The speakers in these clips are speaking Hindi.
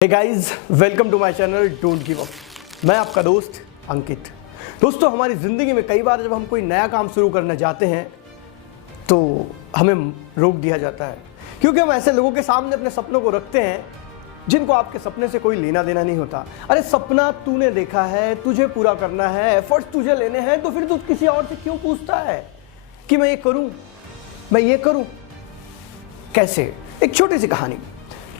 Hey guys, welcome to my channel don't give up. मैं आपका दोस्त अंकित। दोस्तों, हमारी ज़िंदगी में कई बार जब हम कोई नया काम शुरू करने जाते हैं तो हमें रोक दिया जाता है, क्योंकि हम ऐसे लोगों के सामने अपने सपनों को रखते हैं जिनको आपके सपने से कोई लेना देना नहीं होता। अरे सपना तूने देखा है, तुझे पूरा करना है, एफर्ट्स तुझे लेने हैं, तो फिर तू किसी और से क्यों पूछता है कि मैं ये करूं, मैं ये करूं? कैसे? एक छोटी सी कहानी।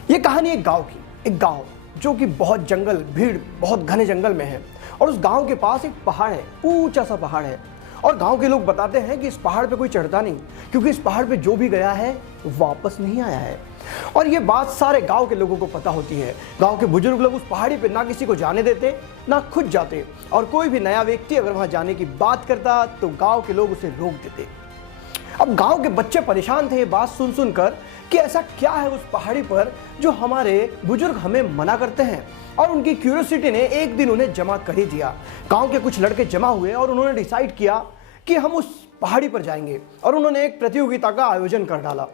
ये कहानी एक गांव की, एक गांव जो कि बहुत जंगल, भीड़, बहुत घने जंगल में है, और उस गांव के पास एक पहाड़ है, ऊंचा सा पहाड़ है। और गांव के लोग बताते हैं कि इस पहाड़ पे कोई चढ़ता नहीं, क्योंकि इस पहाड़ पे जो भी गया है वापस नहीं आया है। और ये बात सारे गांव के लोगों को पता होती है। गांव के बुजुर्ग लोग उस पहाड़ी पे ना किसी को जाने देते, ना खुद जाते, और कोई भी नया व्यक्ति अगर वहां जाने की बात करता तो गांव के लोग उसे रोक देते। अब गांव के बच्चे परेशान थे ये बात सुन सुनकर कि ऐसा क्या है उस पहाड़ी पर जो हमारे बुजुर्ग हमें मना करते हैं। और उनकी क्यूरियोसिटी ने एक दिन उन्हें जमा कर ही दिया। गांव के कुछ लड़के जमा हुए और उन्होंने डिसाइड किया कि हम उस पहाड़ी पर जाएंगे, और उन्होंने एक प्रतियोगिता का आयोजन कर डाला।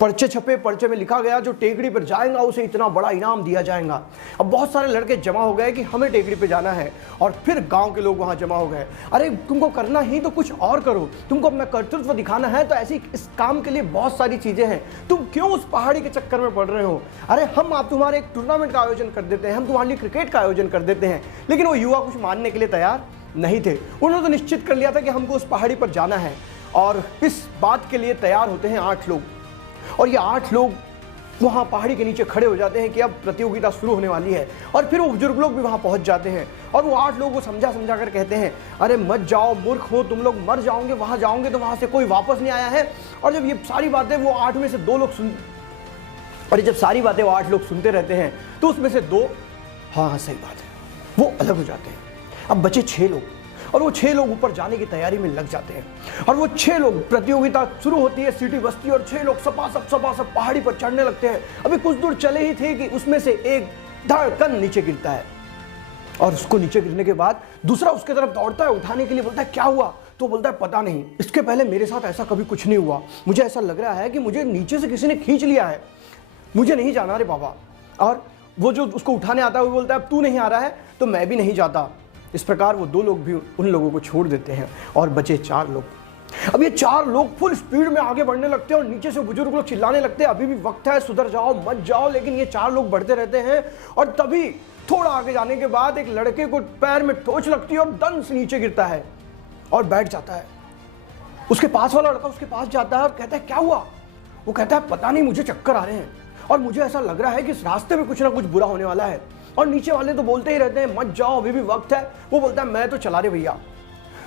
पर्चे छपे, पर्चे में लिखा गया जो टेकड़ी पर जाएगा उसे इतना बड़ा इनाम दिया जाएगा। अब बहुत सारे लड़के जमा हो गए कि हमें टेकड़ी पे जाना है, और फिर गांव के लोग वहां जमा हो गए। अरे तुमको करना ही तो कुछ और करो, तुमको अपना कर्तृत्व दिखाना है तो ऐसी इस काम के लिए बहुत सारी चीजें हैं, तुम क्यों उस पहाड़ी के चक्कर में पड़ रहे हो? अरे हम आप तुम्हारे एक टूर्नामेंट का आयोजन कर देते हैं, हम तुम्हारे लिए क्रिकेट का आयोजन कर देते हैं। लेकिन वो युवा कुछ मानने के लिए तैयार नहीं थे। उन्होंने तो निश्चित कर लिया था कि हमको उस पहाड़ी पर जाना है, और इस बात के लिए तैयार होते हैं 8 लोग। और ये 8 लोग वहाँ पहाड़ी के नीचे खड़े हो जाते हैं कि अब प्रतियोगिता शुरू होने वाली है। और फिर वो बुजुर्ग लोग भी वहाँ पहुँच जाते हैं, और वो 8 लोगों को समझा समझा कर कहते हैं, अरे मत जाओ, मूर्ख हो तुम लोग, मर जाओगे, वहाँ जाओगे तो वहाँ से कोई वापस नहीं आया है। और जब ये सारी बातें वो 8 में से 2 लोग जब सारी बातें वो 8 लोग सुनते रहते हैं तो उसमें से 2 हाँ सही बात है, वो अलग हो जाते हैं। अब बचे 6 लोग, और वो 6 लोग ऊपर जाने की तैयारी में लग जाते हैं। और वो 6 लोग, प्रतियोगिता शुरू होती है, सीटी बजती है, और 6 लोग सपासप पहाड़ी पर चढ़ने लगते हैं। अभी कुछ दूर चले ही थे कि उसमें से एक धड़कन नीचे गिरता है, और उसको नीचे गिरने के बाद दूसरा उसके तरफ दौड़ता है, उठाने के लिए, बोलता है क्या हुआ? तो बोलता है पता नहीं, इसके पहले मेरे साथ ऐसा कभी कुछ नहीं हुआ, मुझे ऐसा लग रहा है कि मुझे नीचे से किसी ने खींच लिया है, मुझे नहीं जाना रे बाबा। और वो जो उसको उठाने आता है वो बोलता है अब तू नहीं आ रहा है तो मैं भी नहीं जाता। इस प्रकार वो 2 लोग भी उन लोगों को छोड़ देते हैं, और बचे 4 लोग। अब ये 4 लोग फुल स्पीड में आगे बढ़ने लगते हैं, और नीचे से बुजुर्ग लोग चिल्लाने लगते हैं, अभी भी वक्त है, सुधर जाओ, मत जाओ। लेकिन ये 4 लोग बढ़ते रहते हैं, और तभी थोड़ा आगे जाने के बाद एक लड़के को पैर में टोच लगती है और दंस नीचे गिरता है और बैठ जाता है। उसके पास वाला लड़का उसके पास जाता है और कहता है क्या हुआ? वो कहता है पता नहीं, मुझे चक्कर आ रहे हैं, और मुझे ऐसा लग रहा है कि इस रास्ते में कुछ ना कुछ बुरा होने वाला है। और नीचे वाले तो बोलते ही रहते हैं मत जाओ, अभी भी वक्त है। वो बोलता है मैं तो चला रहे भैया।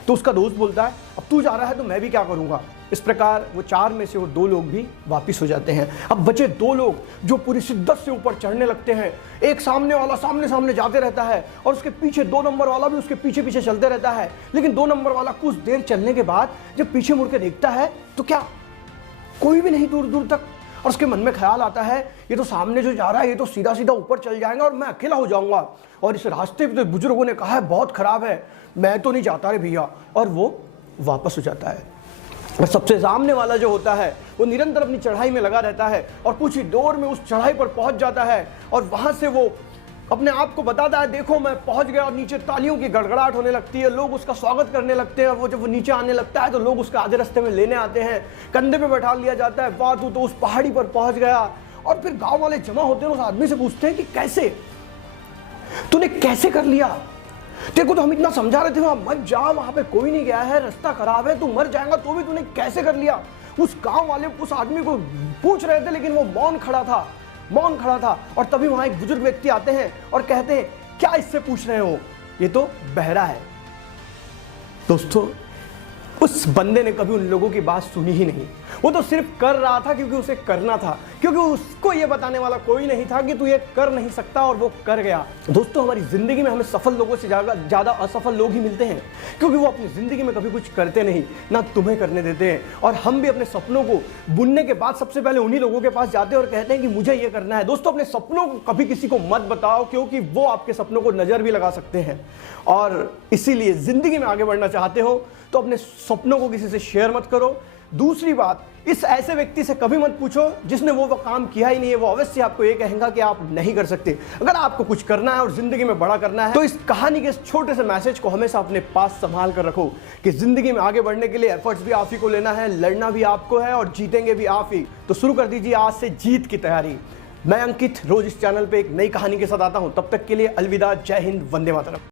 तो उसका दोस्त बोलता है अब तू जा रहा है तो मैं भी क्या करूंगा। इस प्रकार वो 4 में से वो 2 लोग भी वापिस हो जाते हैं। अब बचे 2 लोग जो पूरी शिद्दत से ऊपर चढ़ने लगते हैं। एक सामने वाला सामने जाते रहता है, और उसके पीछे 2 नंबर वाला भी उसके पीछे पीछे चलते रहता है। लेकिन 2 नंबर वाला कुछ देर चलने के बाद जब पीछे मुड़ के देखता है तो क्या कोई भी नहीं दूर दूर तक। और उसके मन में ख्याल आता है ये तो सामने जो जा रहा है ये तो सीधा सीधा ऊपर चल जाएगा और मैं अकेला हो जाऊंगा, और इस रास्ते पे तो बुजुर्गों ने कहा है बहुत खराब है, मैं तो नहीं जाता रे भैया। और वो वापस हो जाता है। और सबसे सामने वाला जो होता है वो निरंतर अपनी चढ़ाई में लगा रहता है, और कुछ ही दौर में उस चढ़ाई पर पहुंच जाता है, और वहां से वो अपने आप को बताता है देखो मैं पहुंच गया। और नीचे तालियों की गड़गड़ाहट होने लगती है, लोग उसका स्वागत करने लगते हैं, और वो जब वो नीचे आने लगता है तो लोग उसका आधे रास्ते में लेने आते हैं, कंधे पे बैठा लिया जाता है, वाह तू तो उस पहाड़ी पर पहुंच गया। और फिर गांव वाले जमा होते हैं, उस आदमी से पूछते हैं कि कैसे, तूने कैसे कर लिया? तेरे को तो हम इतना समझा रहे थे वहां मत जा, वहां पे कोई नहीं गया है, रास्ता खराब है, तू मर जाएगा, तो भी तूने कैसे कर लिया? उस गांव वाले उस आदमी को पूछ रहे थे, लेकिन वो मौन खड़ा था। और तभी वहां एक बुजुर्ग व्यक्ति आते हैं और कहते हैं क्या इससे पूछ रहे हो, ये तो बहरा है। दोस्तों, उस बंदे ने कभी उन लोगों की बात सुनी ही नहीं। वो तो सिर्फ कर रहा था क्योंकि उसे करना था, क्योंकि उसको ये बताने वाला कोई नहीं था कि तू ये कर नहीं सकता, और वो कर गया। दोस्तों, हमारी जिंदगी में हमें सफल लोगों से ज्यादा असफल लोग ही मिलते हैं, क्योंकि वो अपनी जिंदगी में कभी कुछ करते नहीं, ना तुम्हें करने देते हैं। और हम भी अपने सपनों को बुनने के बाद सबसे पहले उन्हीं लोगों के पास जाते हैं और कहते हैं कि मुझे ये करना है। दोस्तों, अपने सपनों को कभी किसी को मत बताओ, क्योंकि वो आपके सपनों को नजर भी लगा सकते हैं। और इसीलिए जिंदगी में आगे बढ़ना चाहते हो तो अपने सपनों को किसी से शेयर मत करो, दूसरी बात, इस ऐसे व्यक्ति से कभी मत पूछो जिसने वो काम किया ही नहीं है। वो अवश्य आपको ये कहेगा कि आप नहीं कर सकते। अगर आपको कुछ करना है और जिंदगी में बड़ा करना है तो इस कहानी के इस छोटे से मैसेज को हमेशा अपने पास संभाल कर रखो कि जिंदगी में आगे बढ़ने के लिए एफर्ट्स भी आप ही को लेना है, लड़ना भी आपको है और जीतेंगे भी आप ही। तो शुरू कर दीजिए आज से जीत की तैयारी। मैं अंकित रोज इस चैनल पे एक नई कहानी के साथ आता हूं। तब तक के लिए अलविदा, जय हिंद, वंदे मातरम।